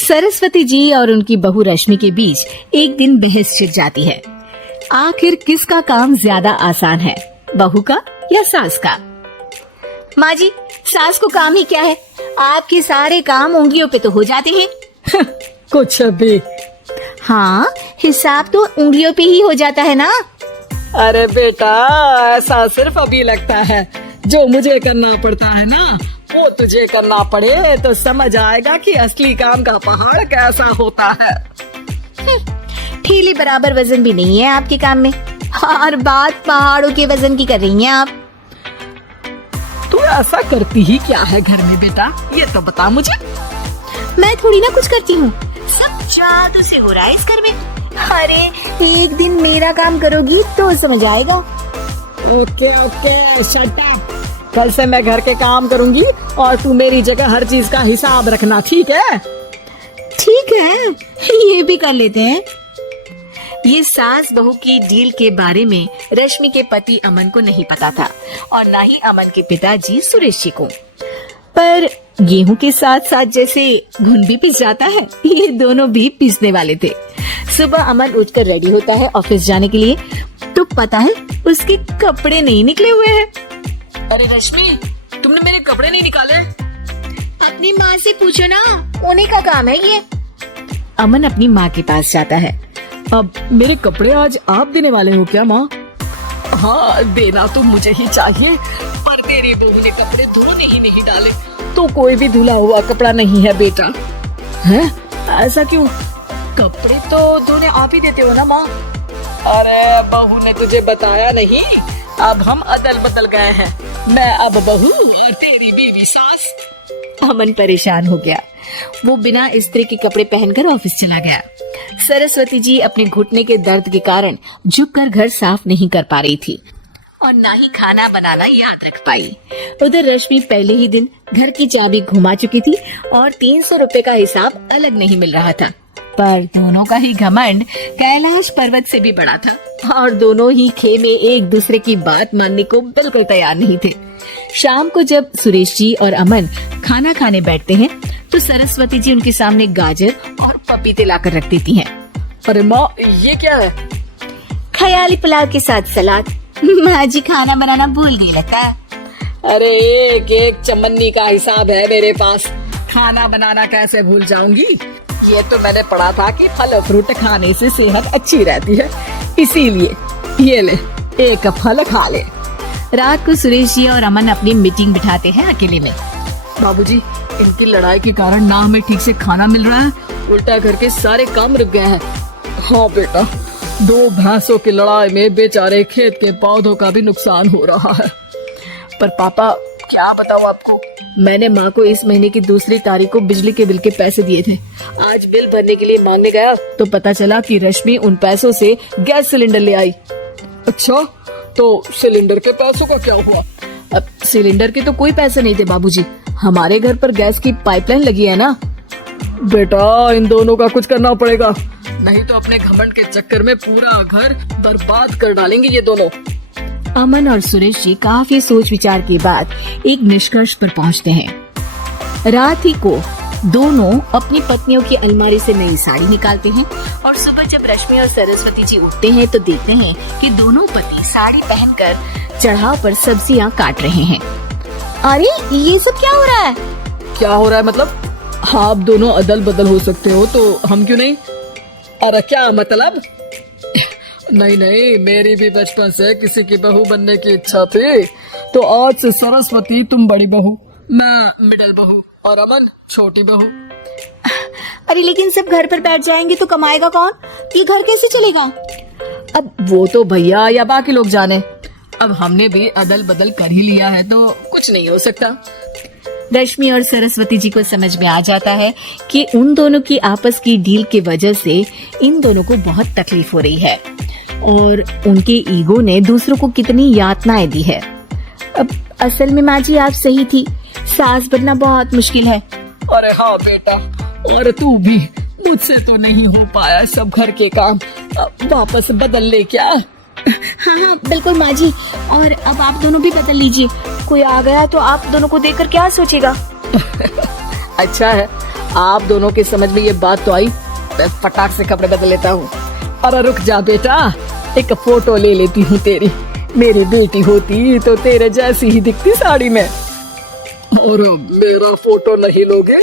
सरस्वती जी और उनकी बहू रश्मि के बीच एक दिन बहस छिड़ जाती है। आखिर किसका काम ज्यादा आसान है, बहू का या सास का? माँ जी, सास को काम ही क्या है, आपके सारे काम उंगलियों पे तो हो जाते हैं। कुछ भी। हाँ, हिसाब तो उंगलियों पे ही हो जाता है ना। अरे बेटा, ऐसा सिर्फ अभी लगता है, जो मुझे करना पड़ता है ना वो तुझे करना पड़े तो समझ आएगा कि असली काम का पहाड़ कैसा होता है। ठेले बराबर वजन भी नहीं है आपके काम में, और बात पहाड़ों के वजन की कर रही हैं आप। तू ऐसा करती ही क्या है घर में बेटा, ये तो बता मुझे। मैं थोड़ी ना कुछ करती हूँ, सब जादू से हो रहा है इस घर में। अरे एक दिन मेरा काम करोगी तो समझ आएगा। Okay okay, shut up. कल से मैं घर के काम करूंगी और तू मेरी जगह हर चीज का हिसाब रखना, ठीक है? ठीक है, ये भी कर लेते हैं। ये सास बहू की डील के बारे में रश्मि के पति अमन को नहीं पता था और ना ही अमन के पिताजी सुरेश जी को। पर गेहूं के साथ साथ जैसे घुन भी पिस जाता है, ये दोनों भी पिसने वाले थे। सुबह अमन उठकर रेडी होता है ऑफिस जाने के लिए, तो पता है उसके कपड़े नहीं निकले हुए हैं। अरे रश्मि, तुमने मेरे कपड़े नहीं निकाले? अपनी माँ से पूछो ना, उन्हीं का काम है ये। अमन अपनी माँ के पास जाता है। अब मेरे कपड़े आज आप देने वाले हो क्या माँ? हाँ, देना तो मुझे ही चाहिए, पर मेरी बहू ने कपड़े धोने ही नहीं डाले, तो कोई भी धुला हुआ कपड़ा नहीं है बेटा। हैं? ऐसा क्यों? कपड़े तो धोने आप ही देते हो ना माँ? अरे बहू ने तुझे बताया नहीं, अब हम अदल बदल गए हैं, मैं अब बहू और तेरी बीवी सास। अमन परेशान हो गया। वो बिना इस्त्री के कपड़े पहनकर ऑफिस चला गया। सरस्वती जी अपने घुटने के दर्द के कारण झुककर घर साफ नहीं कर पा रही थी और ना ही खाना बनाना याद रख पाई। उधर रश्मि पहले ही दिन घर की चाबी घुमा चुकी थी और 300 रुपए का हिसाब अलग नहीं मिल रहा था। पर दोनों का ही घमंड कैलाश पर्वत से भी बड़ा था और दोनों ही खेमे एक दूसरे की बात मानने को बिल्कुल तैयार नहीं थे। शाम को जब सुरेश जी और अमन खाना खाने बैठते हैं तो सरस्वती जी उनके सामने गाजर और पपीते लाकर रख देती हैं। अरे माँ, ये क्या है? ख्याली पुलाव के साथ सलाद। माँ जी खाना बनाना भूल गई लगता है। अरे एक एक चमन्नी का हिसाब है मेरे पास, खाना बनाना कैसे भूल जाऊंगी? ये तो मैंने पढ़ा था कि फल फ्रूट खाने से सेहत अच्छी रहती है, इसीलिए ये ले, एक फल खा ले। रात को सुरेश जी और अमन अपनी मीटिंग बिठाते हैं अकेले में। बाबूजी, इनकी लड़ाई के कारण ना हमें ठीक से खाना मिल रहा है, उल्टा घर के सारे काम रुक गए हैं। हाँ बेटा, 2 भैंसों की लड़ाई में बेचारे खेत के पौधों का भी नुकसान हो रहा है। पर पापा, क्या बताऊँ आपको, मैंने माँ को इस महीने की 2 तारीख को बिजली के बिल के पैसे दिए थे। आज बिल भरने के लिए मांगने गया तो पता चला कि रश्मि उन पैसों से गैस सिलेंडर ले आई। अच्छा, तो सिलेंडर के पैसों का क्या हुआ? अब सिलेंडर के तो कोई पैसे नहीं थे बाबूजी, हमारे घर पर गैस की पाइपलाइन लगी है ना। बेटा, इन दोनों का कुछ करना पड़ेगा, नहीं तो अपने घमंड के चक्कर में पूरा घर बर्बाद कर डालेंगे ये दोनों। अमन और सुरेश जी काफी सोच विचार के बाद एक निष्कर्ष पर पहुंचते हैं। रात ही को दोनों अपनी पत्नियों की अलमारी से नई साड़ी निकालते हैं और सुबह जब रश्मि और सरस्वती जी उठते हैं तो देखते हैं कि दोनों पति साड़ी पहनकर चढ़ाव पर सब्जियां काट रहे हैं। अरे ये सब क्या हो रहा है? क्या हो रहा है मतलब? आप दोनों अदल बदल हो सकते हो तो हम क्यों नहीं? अरे क्या मतलब? नहीं नहीं, मेरी भी बचपन से किसी की बहू बनने की इच्छा थी, तो आज से सरस्वती तुम बड़ी बहू, मैं मिडिल बहू और अमन छोटी बहू। अरे लेकिन सब घर पर बैठ जाएंगे तो कमाएगा कौन? ये घर कैसे चलेगा? अब वो तो भैया या बाकी लोग जाने, अब हमने भी अदल बदल कर ही लिया है तो कुछ नहीं हो सकता। रश्मि और सरस्वती जी को समझ में आ जाता है कि उन दोनों की आपस की डील की वजह से इन दोनों को बहुत तकलीफ हो रही है और उनके ईगो ने दूसरों को कितनी यातनाएं दी है। अब असल में माँ जी आप सही थी, सास बनना बहुत मुश्किल है। अरे हाँ बेटा, और तू भी, मुझसे तो नहीं हो पाया सब घर के काम, वापस बदल ले क्या? हाँ बिल्कुल माँ जी, और अब आप दोनों भी बदल लीजिए, कोई आ गया तो आप दोनों को देखकर क्या सोचेगा? अच्छा है, आप दोनों के समझ में ये बात तो आई, मैं फटाक से कपड़े बदल लेता हूँ। अरे रुक जा बेटा, एक फोटो ले लेती हूँ तेरी। मेरी बेटी होती तो तेरे जैसी ही दिखती साड़ी में। और मेरा फोटो नहीं लोगे?